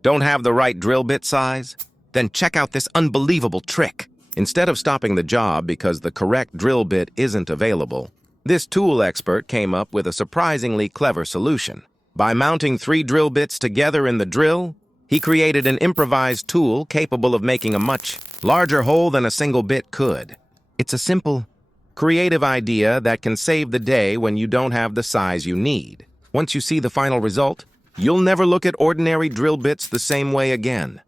Don't have the right drill bit size? Then check out this unbelievable trick. Instead of stopping the job because the correct drill bit isn't available, this tool expert came up with a surprisingly clever solution. By mounting 3 drill bits together in the drill, he created an improvised tool capable of making a much larger hole than a single bit could. It's a simple, creative idea that can save the day when you don't have the size you need. Once you see the final result, you'll never look at ordinary drill bits the same way again.